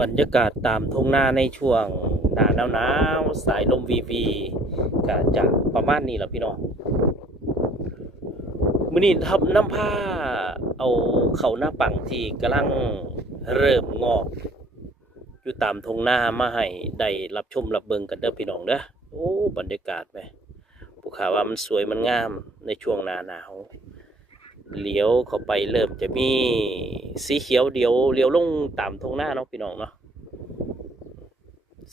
บรรยากาศตามทุ่งนาในช่วงหน้าหนาวๆสายลมวีวีก็จะประมาณนี้แหละพี่น้องมื้อนี้ทำน้ำผ้าเอาเขาหน้าปังที่กำลังเริ่มงอกอยู่ตามทุ่งนามาให้ได้รับชมรับเบิ่งกันเด้อพี่น้องเด้อโอ้บรรยากาศไหมผู้ข่าวว่ามันสวยมันงามในช่วงหน้าหนาวเลี้ยวเข้าไปเริ่มจะมีสีเขียวเดียวเลี้ยวลงตามทุ่งนาเนาะพี่น้องเนาะ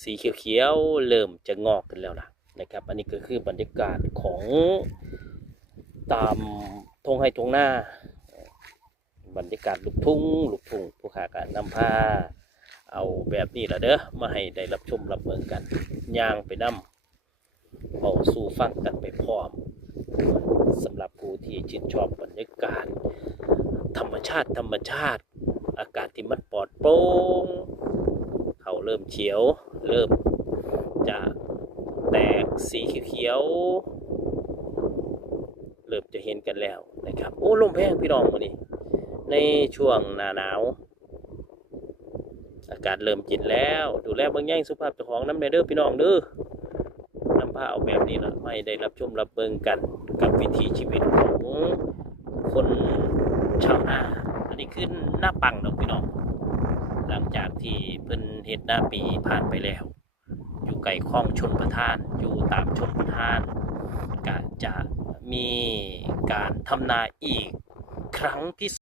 สีเขียวๆเริ่มจะงอกกันแล้วล่ะนะครับอันนี้ก็คือบรรยากาศของตามทงไห้ทงหน้าบรรยากาศลูกทุ่งผู้ขาการนำผ้าเอาแบบนี้ละเด้อมาให้ได้รับชมรับเบิ่งกันย่างไปนำเบาสู่ฟังกันไปพร้อมสำหรับผู้ที่ชื่นชอบบรรยากาศธรรมชาติอากาศที่มันปลอดโปร่งเขาเริ่มเขียวเริ่มจะแตกสีเขียวเริ่มจะเห็นกันแล้วนะครับโอ้ลมแพงพี่น้องวันนี้ในช่วงหน้าหนาวอากาศเริ่มเย็นแล้วดูแลบางอย่างสุขภาพเจ้าของน้ำเด้อพี่น้องเด้อนำผ้าเอาแบบนี้ละไม่ได้รับชมรับเบิ่งกันกับวิถีชีวิตของคนชาวนาอันนี้ขึ้นหน้าปังดอกพี่น้องหลังจากที่เพิ่นเฮ็ดหน้าปีผ่านไปแล้วอยู่ไกลคลองชลประทานอยู่ตามชลประทานก็จะมีการทำนาอีกครั้งที่